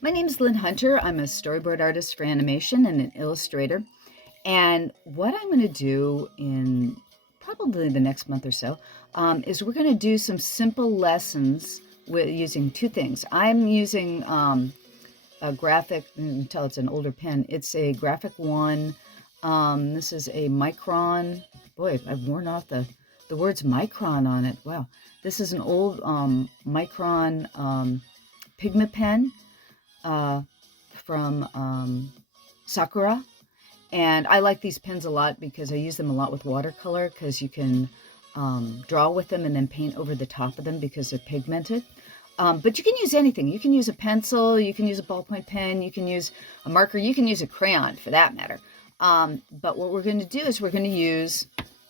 My name is Llyn Hunter. I'm a storyboard artist for animation and an illustrator. And what I'm going to do in probably the next month or so is we're going to do some simple lessons with using two things. I'm using a graphic, you can tell it's an older pen. It's a Graphic One. This is a Micron. Boy, I've worn off the words Micron on it. Wow. This is an old Micron Pigma pen from Sakura. And I like these pens a lot because I use them a lot with watercolor because you can draw with them and then paint over the top of them because they're pigmented. But you can use anything. You can use a pencil, you can use a ballpoint pen, you can use a marker, you can use a crayon for that matter. But what we're going to do is we're going to use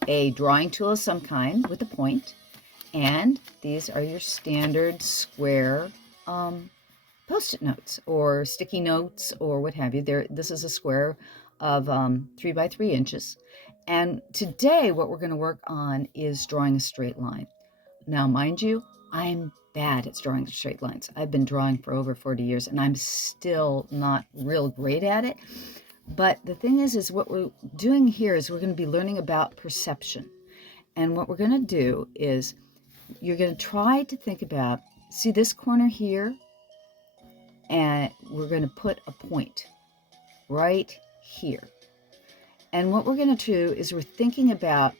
a drawing tool of some kind with a point. And these are your standard square Post-it notes or sticky notes or what have you. This is a square of 3 by 3 inches. And today what we're going to work on is drawing a straight line. Now, mind you, I'm bad at drawing straight lines. I've been drawing for over 40 years and I'm still not real great at it. But the thing is what we're doing here is we're going to be learning about perception. And what we're going to do is you're going to try to think about, see this corner here? And we're going to put a point right here. And what we're going to do is we're thinking about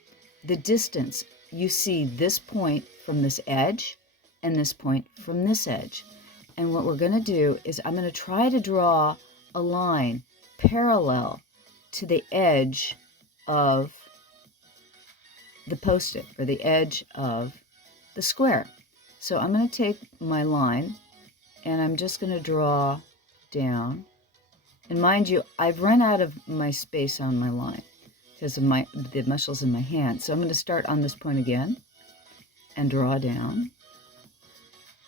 the distance. You see this point from this edge and this point from this edge. And what we're going to do is I'm going to try to draw a line parallel to the edge of the Post-it or the edge of the square. So I'm going to take my line and I'm just going to draw down. And mind you, I've run out of my space on my line because of the muscles in my hand. So I'm going to start on this point again and draw down.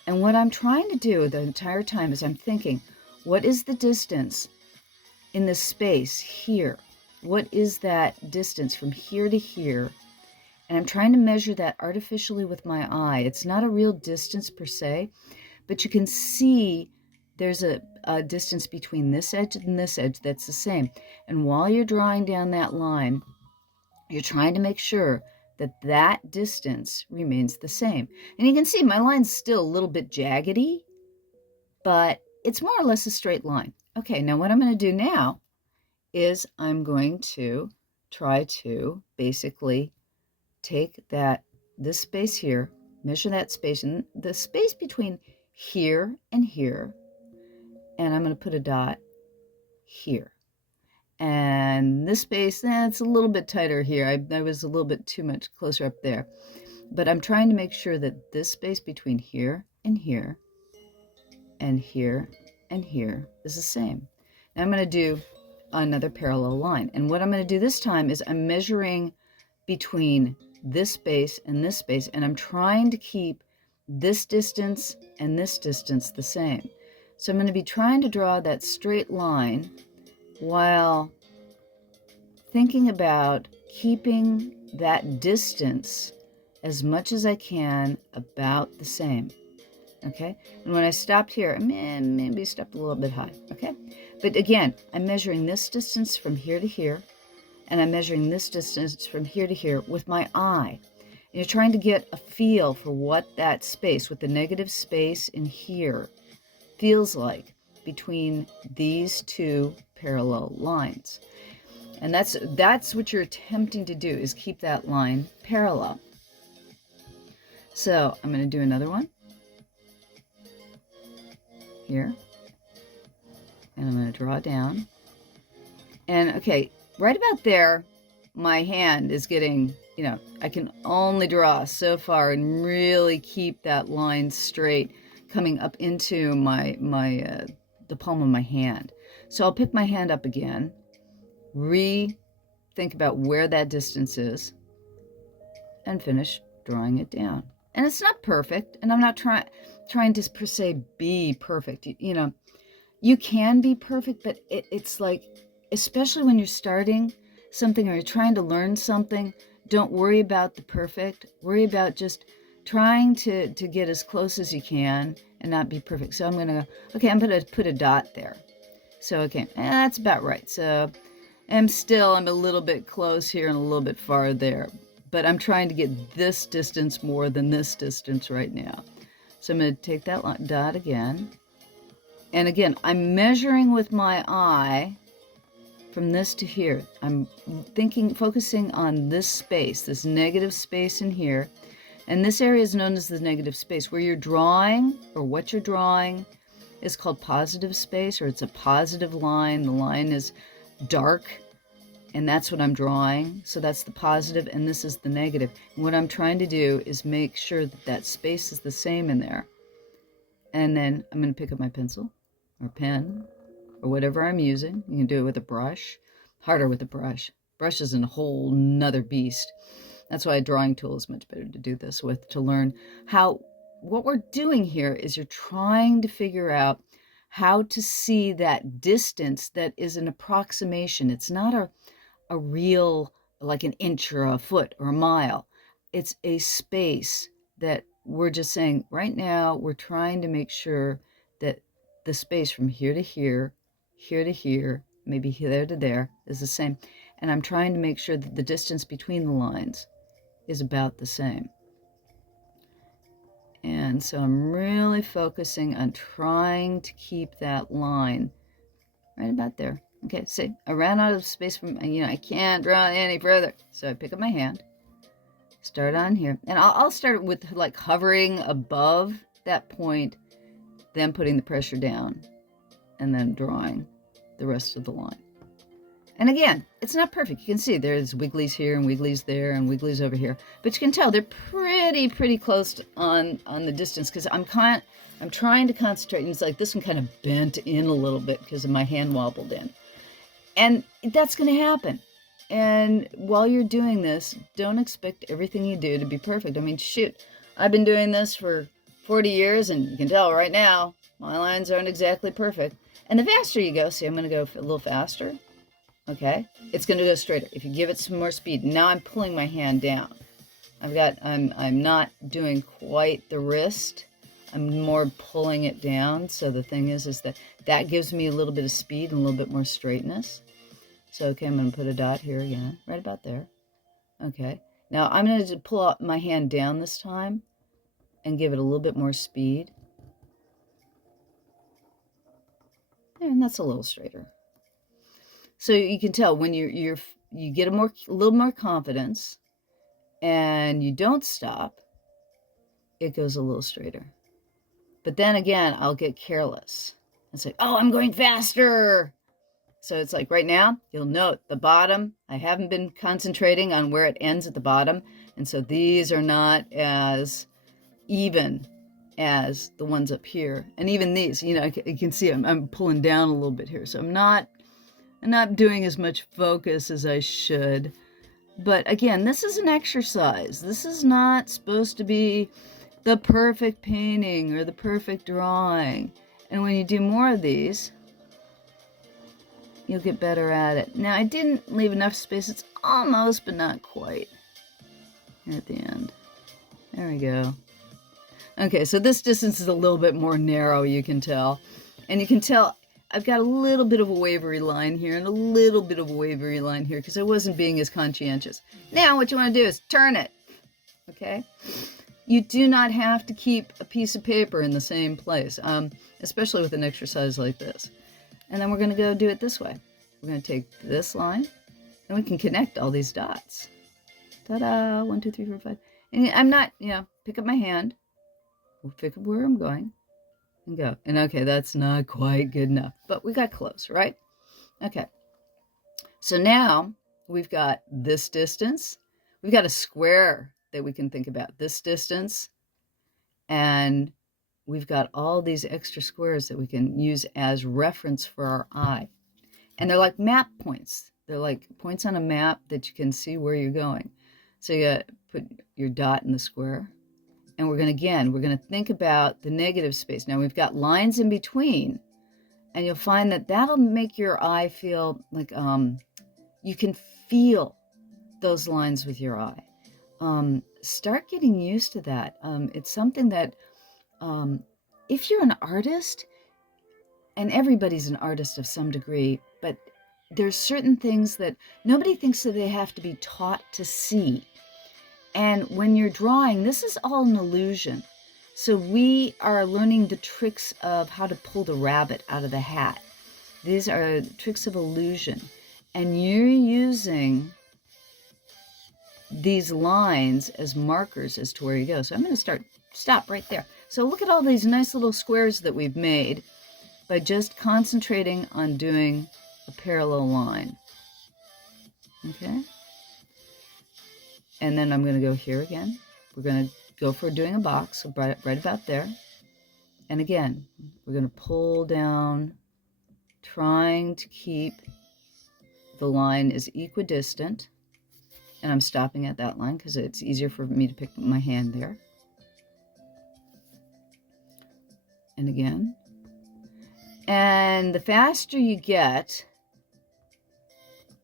And what I'm trying to do the entire time is I'm thinking, what is the distance in the space here? What is that distance from here to here? And I'm trying to measure that artificially with my eye. It's not a real distance per se, but you can see there's a distance between this edge and this edge that's the same. And while you're drawing down that line, you're trying to make sure that that distance remains the same. And you can see my line's still a little bit jaggedy, but it's more or less a straight line. Okay, now what I'm going to do now is I'm going to try to basically take this space here, measure that space, and the space between here and here, and I'm going to put a dot here. And this space, it's a little bit tighter here. I was a little bit too much closer up there. But I'm trying to make sure that this space between here and here and here and here is the same. Now I'm going to do another parallel line. And what I'm going to do this time is I'm measuring between this space and this space, and I'm trying to keep this distance and this distance the same. So I'm going to be trying to draw that straight line while thinking about keeping that distance as much as I can about the same. Okay, and when I stopped here, maybe stepped a little bit high. Okay, but again, I'm measuring this distance from here to here, and I'm measuring this distance from here to here with my eye. And you're trying to get a feel for what that space, what the negative space in here feels like between these two parallel lines. And that's what you're attempting to do, is keep that line parallel. So I'm going to do another one here, and I'm going to draw down. And okay, right about there, my hand is getting, I can only draw so far and really keep that line straight coming up into the palm of my hand. So I'll pick my hand up again, think about where that distance is, and finish drawing it down. And it's not perfect, and I'm not trying to per se be perfect. You can be perfect, but it's like, especially when you're starting something or you're trying to learn something, don't worry about the perfect. Worry about just trying to get as close as you can and not be perfect. So I'm going to, okay, I'm going to put a dot there. So, okay, that's about right. So I'm a little bit close here and a little bit far there, but I'm trying to get this distance more than this distance right now. So I'm going to take that dot again. And again, I'm measuring with my eye from this to here. I'm focusing on this space, this negative space in here. And this area is known as the negative space. Where you're drawing, or what you're drawing, is called positive space, or it's a positive line. The line is dark, and that's what I'm drawing. So that's the positive, and this is the negative. And what I'm trying to do is make sure that that space is the same in there. And then I'm going to pick up my pencil or pen or whatever I'm using. You can do it with a brush. Harder with a brush. Brush is a whole nother beast. That's why a drawing tool is much better to do this with, to learn how, what we're doing here is you're trying to figure out how to see that distance that is an approximation. It's not a real, like an inch or a foot or a mile. It's a space that we're just saying, right now, we're trying to make sure that the space from here to here, here to here, maybe there to there, is the same. And I'm trying to make sure that the distance between the lines is about the same. And so I'm really focusing on trying to keep that line right about there. Okay, see, I ran out of space from, I can't draw any further. So I pick up my hand, start on here, and I'll start with like hovering above that point, then putting the pressure down, and then drawing the rest of the line. And again, it's not perfect. You can see there's wigglies here and wigglies there and wigglies over here, but you can tell they're pretty close on the distance, because I'm trying to concentrate, and it's like this one kind of bent in a little bit because of my hand wobbled in. And that's going to happen. And while you're doing this, don't expect everything you do to be perfect. I mean, shoot, I've been doing this for 40 years, and you can tell right now, my lines aren't exactly perfect. And the faster you go, see, I'm going to go a little faster. Okay, it's going to go straighter. If you give it some more speed, now I'm pulling my hand down. I'm not doing quite the wrist. I'm more pulling it down. So the thing is that gives me a little bit of speed and a little bit more straightness. So, okay, I'm going to put a dot here again, right about there. Okay, now I'm going to pull up my hand down this time and give it a little bit more speed. And that's a little straighter. So you can tell when you get a little more confidence, and you don't stop, it goes a little straighter. But then again, I'll get careless and say, "Oh, I'm going faster." So it's like right now, you'll note the bottom. I haven't been concentrating on where it ends at the bottom, and so these are not as even as the ones up here. And even these, you can see I'm pulling down a little bit here, so I'm not doing as much focus as I should. But again, this is an exercise. This is not supposed to be the perfect painting or the perfect drawing. And when you do more of these, you'll get better at it. Now, I didn't leave enough space. It's almost, but not quite, here at the end. There we go. Okay, so this distance is a little bit more narrow, you can tell. And you can tell I've got a little bit of a wavery line here and a little bit of a wavery line here because I wasn't being as conscientious. Now what you want to do is turn it, okay? You do not have to keep a piece of paper in the same place, especially with an exercise like this. And then we're going to go do it this way. We're going to take this line, and we can connect all these dots. Ta-da! 1, 2, 3, 4, 5. And I'm not, pick up my hand. We'll pick up where I'm going. And go. And okay, that's not quite good enough, but we got close, right? Okay. So now we've got this distance. We've got a square that we can think about, this distance. And we've got all these extra squares that we can use as reference for our eye. And they're like map points. They're like points on a map that you can see where you're going. So you got to put your dot in the square. And we're going to think about the negative space. Now we've got lines in between, and you'll find that that'll make your eye feel like you can feel those lines with your eye. Start getting used to that. It's something that if you're an artist, and everybody's an artist of some degree, but there's certain things that nobody thinks that they have to be taught to see. And when you're drawing, this is all an illusion. So we are learning the tricks of how to pull the rabbit out of the hat. These are tricks of illusion. And you're using these lines as markers as to where you go. So I'm going to stop right there. So look at all these nice little squares that we've made by just concentrating on doing a parallel line. Okay? And then I'm going to go here again. We're going to go for doing a box, so right about there. And again, we're going to pull down, trying to keep the line as equidistant. And I'm stopping at that line because it's easier for me to pick my hand there. And again. And the faster you get,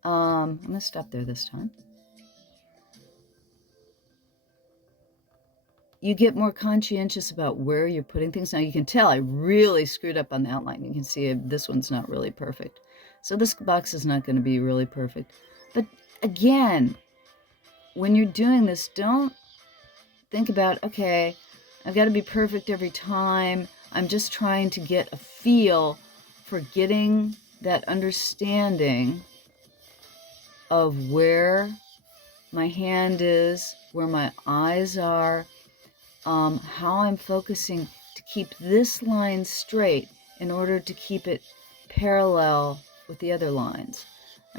I'm going to stop there this time. You get more conscientious about where you're putting things. Now you can tell I really screwed up on the outline. You can see this one's not really perfect. So this box is not going to be really perfect. But again, when you're doing this, don't think about, okay, I've got to be perfect every time. I'm just trying to get a feel for getting that understanding of where my hand is, where my eyes are, how I'm focusing to keep this line straight in order to keep it parallel with the other lines.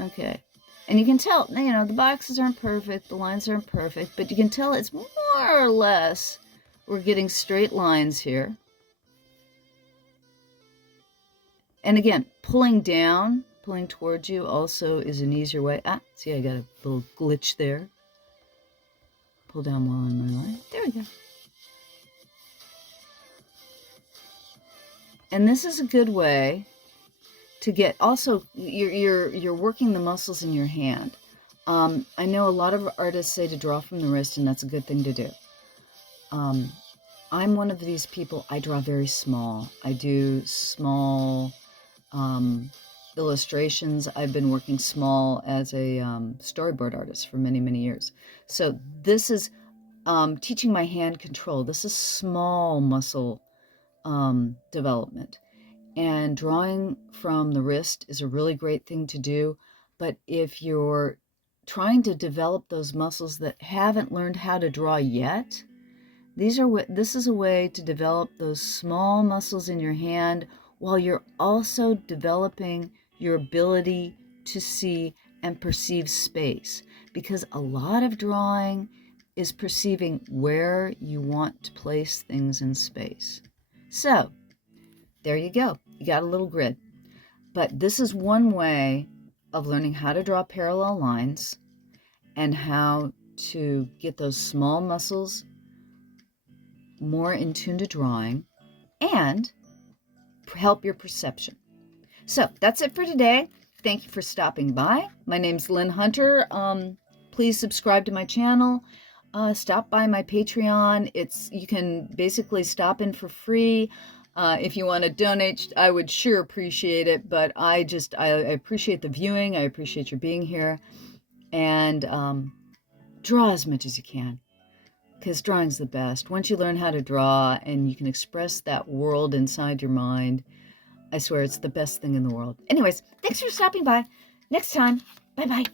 Okay. And you can tell, you know, the boxes aren't perfect, the lines aren't perfect, but you can tell it's more or less we're getting straight lines here. And again, pulling down, pulling towards you also is an easier way. See, I got a little glitch there. Pull down while on my line. There we go. And this is a good way to get, also, you're working the muscles in your hand. I know a lot of artists say to draw from the wrist, and that's a good thing to do. I'm one of these people, I draw very small. I do small illustrations. I've been working small as a storyboard artist for many, many years. So this is teaching my hand control. This is small muscle development. And drawing from the wrist is a really great thing to do. But if you're trying to develop those muscles that haven't learned how to draw yet, this is a way to develop those small muscles in your hand while you're also developing your ability to see and perceive space. Because a lot of drawing is perceiving where you want to place things in space. So, there you go. You got a little grid. But this is one way of learning how to draw parallel lines and how to get those small muscles more in tune to drawing and help your perception. So that's it for today. Thank you for stopping by. My name's Llyn Hunter. Please subscribe to my channel. Stop by my Patreon. You can basically stop in for free. If you want to donate, I would sure appreciate it. But I appreciate the viewing. I appreciate your being here. And draw as much as you can, because drawing's the best. Once you learn how to draw and you can express that world inside your mind, I swear it's the best thing in the world. Anyways, thanks for stopping by. Next time, bye-bye.